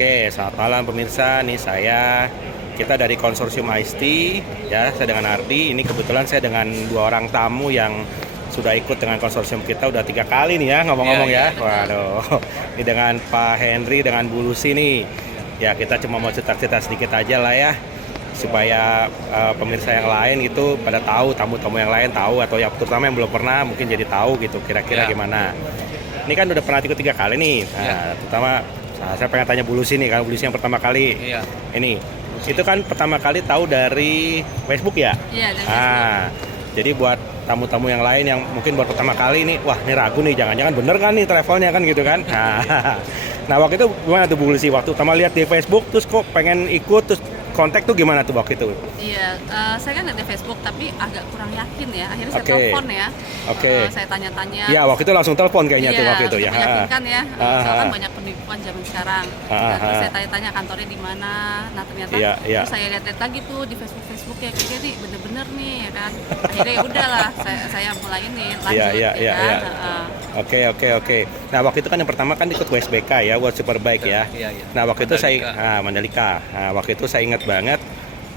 Oke, selamat malam pemirsa. Nih kita dari konsorsium IST ya. Saya dengan Ardi. Ini kebetulan saya dengan dua orang tamu yang sudah ikut dengan konsorsium kita udah 3 kali nih ya ngomong-ngomong ya. Waduh, ini dengan Pak Henry dengan Bu Lucy nih. Ya kita cuma mau cerita-cerita sedikit aja lah ya, supaya pemirsa yang lain itu pada tahu, tamu-tamu yang lain tahu, atau ya terutama yang belum pernah mungkin jadi tahu gitu kira-kira gimana. Ini kan udah pernah ikut 3 kali nih. Nah, terutama saya pengen tanya Bu Lucy nih, kalau Bu Lucy yang pertama kali ini itu kan pertama kali tahu dari Facebook ya? Iya, dari Facebook. Jadi buat tamu-tamu yang lain yang mungkin baru pertama kali ini, wah ini ragu nih, jangan-jangan bener kan nih travelnya kan gitu kan? Nah waktu itu gimana tuh Bu Lucy? Waktu pertama lihat di Facebook terus kok pengen ikut, terus kontak tuh gimana tuh waktu itu? Iya, saya kan lihat di Facebook tapi agak kurang yakin ya. Akhirnya saya telepon ya. Saya tanya-tanya. Iya, waktu itu langsung telepon kayaknya tuh waktu itu ya. Meyakinkan ya. Soalnya kan banyak penipuan zaman sekarang. Terus saya tanya-tanya kantornya di mana. Nah ternyata terus saya lihat lagi tuh di Facebook ya, kayaknya nih bener-bener nih ya kan. Akhirnya ya udahlah, saya mulai ini lanjut ya kan. Oke. Nah waktu itu kan yang pertama kan ikut WSBK ya, World Superbike ya. Nah waktu itu saya Mandalika. Nah waktu itu saya ingat banget,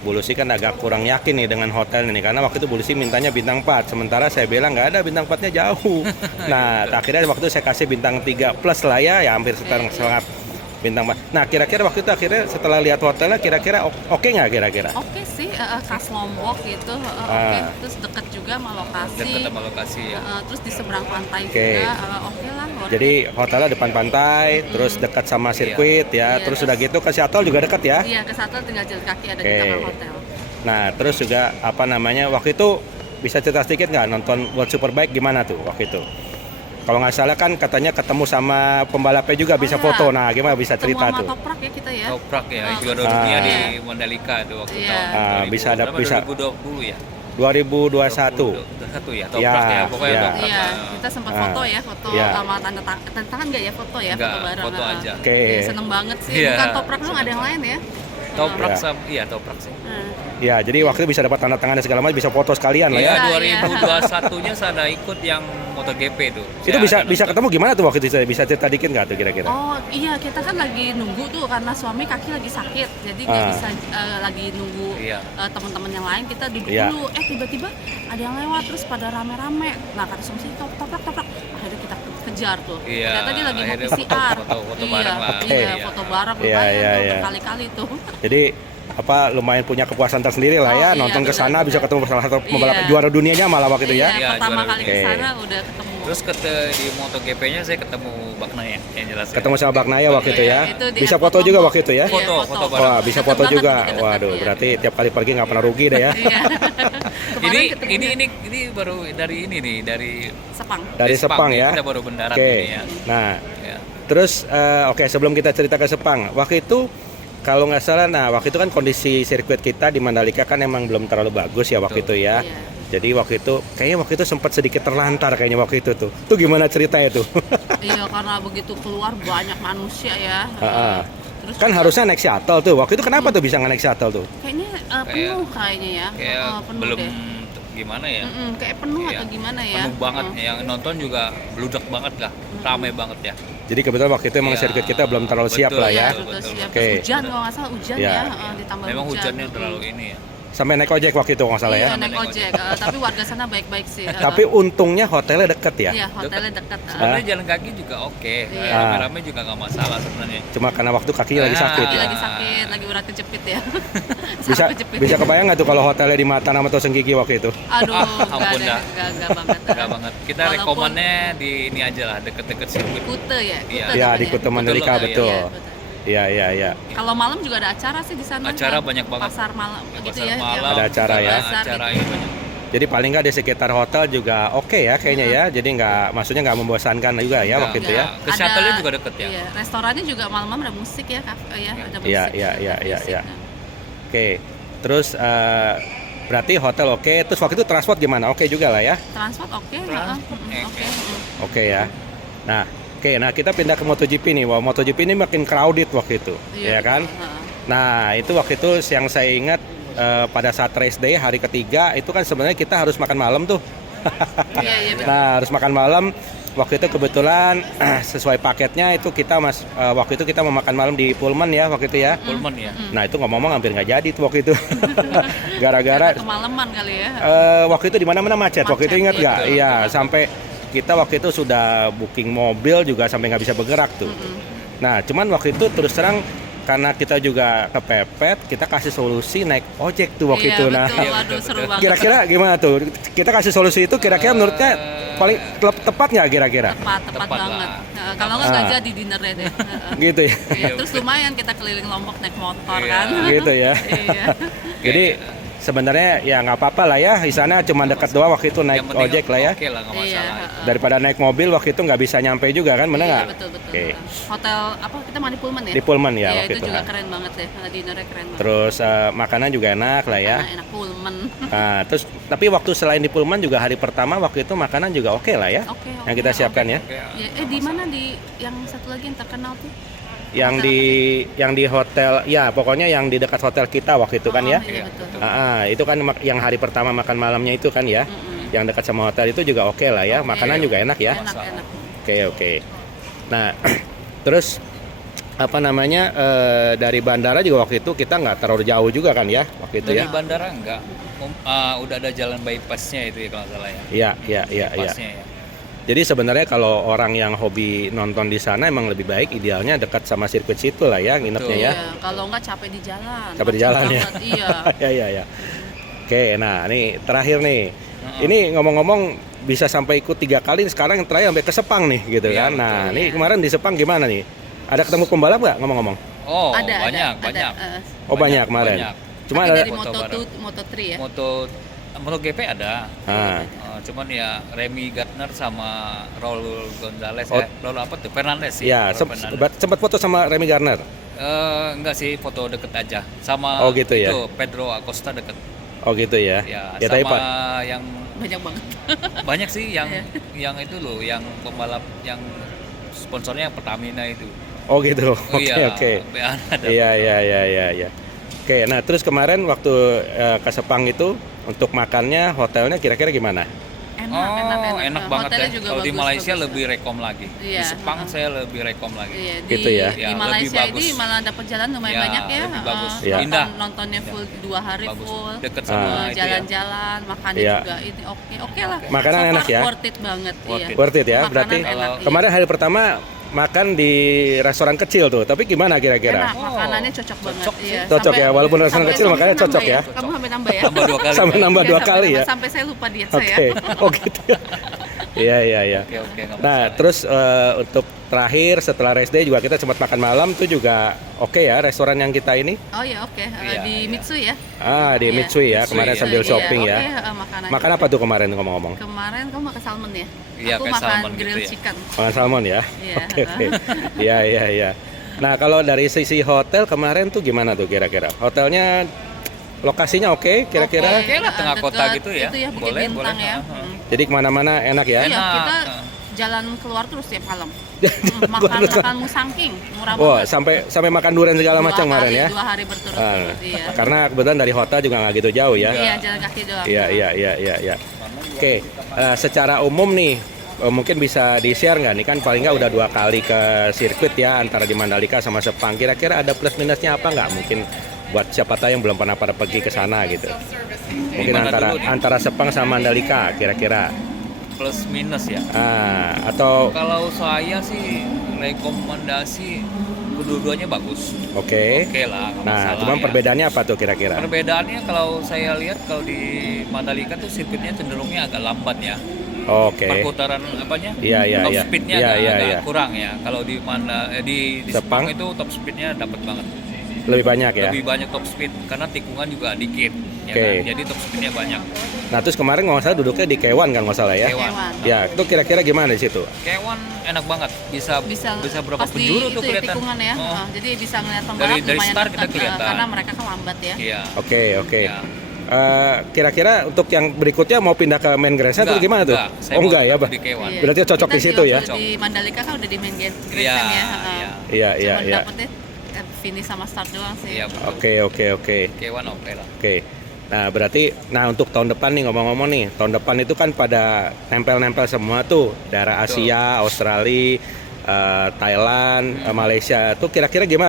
Bu Lucy kan agak kurang yakin nih dengan hotel ini, karena waktu itu Bu Lucy mintanya bintang 4, sementara saya bilang nggak ada, bintang 4-nya jauh. Nah akhirnya waktu itu saya kasih bintang 3 plus lah ya hampir setengah bintang 4. Nah kira-kira waktu itu akhirnya setelah lihat hotelnya kira-kira oke nggak kira-kira? Oke sih, khas Lombok gitu, oke. Terus deket juga sama lokasi. Ya. Terus di seberang pantai juga, oke lah. Jadi hotelnya depan pantai, terus dekat sama sirkuit ya, terus udah gitu ke Seattle juga dekat ya? Iya, ke Seattle tinggal jalan kaki ada di belakang hotel. Nah terus juga waktu itu bisa cerita sedikit nggak nonton World Superbike gimana tuh waktu itu? Kalau nggak salah kan katanya ketemu sama pembalapnya juga, bisa foto. Nah gimana bisa cerita tuh? Toprak ya kita ya. Toprak ya, juara dunia di Mandalika itu waktu tahun 2020 ya. 2021 ya, Toprak ya, pokoknya Toprak. Iya, kita sempat foto sama tanda tangan nggak ya, foto ya, foto bareng. Foto aja. Seneng banget sih. Bukan Toprak dong, ada yang lain ya. Toprak Toprak sih. Ya, jadi waktu itu bisa dapat tanda tangan dan segala macam, bisa foto sekalian lah ya. Iya, 2021-nya saya ikut yang MotoGP tuh. Itu bisa ketemu gimana tuh waktu itu? Bisa cerita dikit nggak tuh kira-kira? Oh iya, kita kan lagi nunggu tuh karena suami kaki lagi sakit, jadi nggak bisa lagi nunggu teman-teman yang lain, kita duduk dulu. Tiba-tiba ada yang lewat terus pada rame-rame. Nah kata suami saya toprak. Akhirnya kita kejar tuh. Ternyata dia lagi mau PCR. Foto bareng lah. Iya, foto bareng lumayan tuh berkali-kali tuh. Jadi lumayan punya kepuasan tersendiri lah ya, nonton ke sana bisa ketemu salah satu pembalap juara dunianya malah waktu itu ya. Iya, pertama kali ke sana udah ketemu. Terus di MotoGP-nya saya ketemu Bagnaya yang jelas. Ketemu sama Bagnaya waktu itu ya. Bisa foto juga waktu itu ya. Foto bareng. Wah, bisa foto juga. Waduh, berarti tiap kali pergi nggak pernah rugi deh ya. Ini baru dari ini nih, dari Sepang ya. Kita baru mendarat ini ya. Nah, terus sebelum kita cerita ke Sepang, waktu itu kalau nggak salah, waktu itu kan kondisi sirkuit kita di Mandalika kan emang belum terlalu bagus ya waktu itu ya. Jadi waktu itu sempat sedikit terlantar kayaknya waktu itu tuh. Itu gimana ceritanya tuh? Iya, karena begitu keluar banyak manusia ya. Terus kan harusnya naik shuttle tuh. Waktu itu kenapa tuh bisa nggak naik shuttle tuh? Kayaknya penuh kayaknya ya. Penuh belum deh. Gimana ya? Kayak penuh atau gimana ya? Penuh banget. Yang nonton juga bludak banget lah. Ramai banget ya. Jadi kebetulan waktu itu emang sirkuit kita belum terlalu siap lah ya. Hujan kalau nggak salah, hujan ya. Ditambah memang hujan. Hujannya terlalu ini ya. Sampai naik ojek waktu itu kalau nggak salah ya. Iya, naik ojek. Tapi warga sana baik-baik sih. Tapi untungnya hotelnya deket ya. Iya, hotelnya dekat. Sebenarnya jalan kaki juga oke. Rame-rame juga nggak masalah sebenarnya. Cuma karena waktu kakinya lagi sakit ya. Lagi sakit, lagi urat kejepit ya. Bisa kebayang nggak tuh kalau hotelnya di Mataram atau Senggigi waktu itu? Aduh, ampun dah. Enggak banget. Kita rekomennya di ini aja lah, deket-deket sirkuit. Kute ya? Iya, di Kute Mandalika betul. Iya. Kalau malam juga ada acara sih di sana. Acara banyak banget. Pasar malam gitu ya. Ada acara ya. Acara ini banyak. Jadi paling nggak di sekitar hotel juga oke ya kayaknya ya. Jadi maksudnya nggak membosankan juga ya waktu itu ya. Ke shuttle-nya juga deket ya. Iya, restorannya juga malam-malam ada musik ya, ada musik. Iya. Oke. Terus berarti hotel oke. Terus waktu itu transport gimana? Oke juga lah ya. Transport oke. Oke ya. Nah kita pindah ke MotoGP nih. Wah, MotoGP ini makin crowded waktu itu, ya kan? Nah itu waktu itu yang saya ingat pada saat race day hari ketiga itu kan sebenarnya kita harus makan malam tuh. Iya. Nah harus makan malam. waktu itu kebetulan sesuai paketnya itu kita waktu itu kita mau makan malam di Pullman ya waktu itu ya. Pullman ya. Nah itu ngomong-ngomong hampir nggak jadi tuh waktu itu. Gara-gara kemalaman kali ya. Waktu itu di mana-mana macet. Waktu itu ingat nggak? Iya, sampai kita waktu itu sudah booking mobil juga sampai nggak bisa bergerak tuh. Nah cuman waktu itu terus terang karena kita juga kepepet, kita kasih solusi naik ojek tuh waktu itu. Nah, Waduh, seru banget. kira-kira gimana tuh? Kita kasih solusi itu kira-kira menurutnya paling tepat nggak kira-kira? Tepat banget. Kalau nggak jadi dinernya deh. Gitu ya. Iya, terus lumayan kita keliling Lombok naik motor kan. Gitu ya. Iya. Jadi sebenarnya ya nggak apa-apa lah ya, di sana cuma dekat doang waktu itu naik ojek lah ya. Oke lah, nggak masalah. Daripada naik mobil waktu itu nggak bisa nyampe juga kan, benar nggak? Iya, betul. Oke. Hotel apa kita mandi Pullman ya? Di Pullman ya iya, waktu itu. Itu juga keren banget deh, dinernya keren banget. Terus makanan juga enak lah ya. Enak Pullman. Nah, terus tapi waktu selain di Pullman juga hari pertama waktu itu makanan juga oke lah ya. Oke. Yang kita siapkan ya. Di mana di yang satu lagi yang terkenal tuh? Yang di hotel ya, pokoknya yang di dekat hotel kita waktu itu kan ya. Iya, betul. Itu kan yang hari pertama makan malamnya itu kan ya. Yang dekat sama hotel itu juga oke lah ya. Makanan juga enak ya. Enak. Oke. Nah, terus apa namanya dari bandara juga waktu itu kita nggak terlalu jauh juga kan ya waktu itu Dari ya. bandara enggak. Udah ada jalan bypassnya itu ya kalau nggak salah ya. Iya. Bypassnya ya. Jadi sebenarnya kalau orang yang hobi nonton di sana emang lebih baik idealnya dekat sama sirkuit situ lah ya nginepnya ya. Iya, kalau nggak capek di jalan. Capek di jalan ya. Iya. Iya. Oke, nah ini terakhir nih. Ini ngomong-ngomong bisa sampai ikut 3 kali, sekarang yang terakhir sampai ke Sepang nih gitu Iya, kan. Nah, betul. ini kemarin di Sepang gimana nih? Ada ketemu pembalap nggak ngomong-ngomong? Oh, Ada. Banyak kemarin. Banyak. Cuma Tapi ada dari Moto3 ya. MotoGP ada. Ah. Cuman ya Remy Gardner sama Raul Gonzalez Raul apa tuh? Fernandez sih. Ya, sempat foto sama Remy Gardner. Enggak sih, foto deket aja. Sama gitu ya? itu Pedro Acosta deket. Oh gitu ya. Ya, tapi sama Pak. yang Banyak banget. banyak sih yang itu loh, yang pembalap yang sponsornya Pertamina itu. Oh gitu. Oke. Ada. Iya. Oke, nah terus kemarin waktu ke Sepang itu untuk makannya hotelnya kira-kira gimana? Enak banget Hotelnya ya. juga Kalau di bagus, Malaysia bagus. lebih rekom lagi. Iya, Di Sepang saya lebih rekom lagi. Iya, Gitu ya? Di Ya, Malaysia lebih ini bagus. malah dapat jalan lumayan Ya, banyak ya. lebih bagus. Iya. Indah. Nontonnya full 2 hari Bagus. full. Deket sama itu ya. Jalan-jalan, makannya Iya. juga ini oke lah. Makanan So far enak ya? Worth it banget. Worth it. Worth it ya, Makanan berarti enak, iya. kemarin hari pertama makan di restoran kecil tuh, tapi gimana kira-kira? Enak, makanannya cocok banget. Iya. Cocok ya, walaupun restoran sampai kecil kamu makanya nambah cocok ya. Kamu sampai nambah ya? Tambah 2 kali. Sampai nambah 2 kali ya. Sampai saya lupa diet Oke, saya. oh gitu. Iya. Oke, nggak Nah, masalah. terus untuk terakhir setelah rest day juga kita sempat makan malam tuh juga oke ya restoran yang kita ini. Oh iya, oke. Iya, Di iya. Mitsui ya. Di Iya. Mitsui ya, kemarin Mitsui, sambil Iya, shopping oke, ya. makanan Makan apa tuh kemarin ngomong-ngomong? Kemarin kamu makan salmon ya? Iya, Aku kayak makan salmon gitu grilled ya. chicken. Makan salmon ya? Iya. Oke. Iya. Nah, kalau dari sisi hotel kemarin tuh gimana tuh kira-kira? Hotelnya lokasinya oke kira-kira? Oke lah, tengah Dekat kota gitu ya. Itu ya, Bukit Boleh, Bintang boleh. ya. Jadi kemana-mana enak ya? Iya, Enak. kita jalan keluar terus tiap malam. Makan musangking, murah Wah, banget. sampai makan durian segala macam kemarin ya? 2 hari berturut-turut. Iya. Karena kebetulan dari hotel juga nggak gitu jauh ya? Iya, jalan kaki doang. Iya. Oke, secara umum nih mungkin bisa di-share nggak nih kan paling nggak udah 2 kali ke sirkuit ya antara di Mandalika sama Sepang. Kira-kira ada plus minusnya apa nggak? Mungkin buat siapa tahu yang belum pernah pada pergi ke sana gitu. Mungkin Gimana dulu nih? antara Sepang sama Mandalika kira-kira. Plus minus ya. Atau Kalau saya sih rekomendasi kedua-duanya bagus. oke. Oke lah, nggak Nah, masalah cuman ya. perbedaannya apa tuh kira-kira? Perbedaannya kalau saya lihat kalau di Mandalika tuh sirkuitnya cenderungnya agak lambat ya. Oke. Perputaran apanya? Iya. Top speednya agak kurang ya. Kalau di di Sepang? Sepang itu top speednya dapat banget. Lebih banyak ya? Lebih banyak top speed karena tikungan juga dikit. Ya Oke. kan? Jadi top speednya banyak. Nah, terus kemarin nggak salah duduknya di Kewan kan nggak salah ya? Kewan. Ya, itu kira-kira gimana di situ? Kewan enak banget. Bisa berapa pas di penjuru itu tuh ya, kelihatan. tikungan ya. Oh. Jadi bisa ngeliat pembalap Dari lumayan start kita dekat, kelihatan. karena mereka kan lambat ya. Iya. Oke. Ya. Kira-kira untuk yang berikutnya mau pindah ke main grandstand atau gimana tuh? Saya Oh enggak ya, mau Bah? di Kewan. Iya. Berarti cocok Kita di situ juga ya? Di Mandalika kan udah di main grandstand Iya, ya. iya. Iya. Cuma dapetnya finish sama start doang sih. Iya, betul. Oke. Kewan oke lah. Oke. Nah, berarti untuk tahun depan nih, ngomong-ngomong nih, tahun depan itu kan pada nempel-nempel semua tuh, daerah Asia, Australia, Thailand, Malaysia. Tuh kira-kira gimana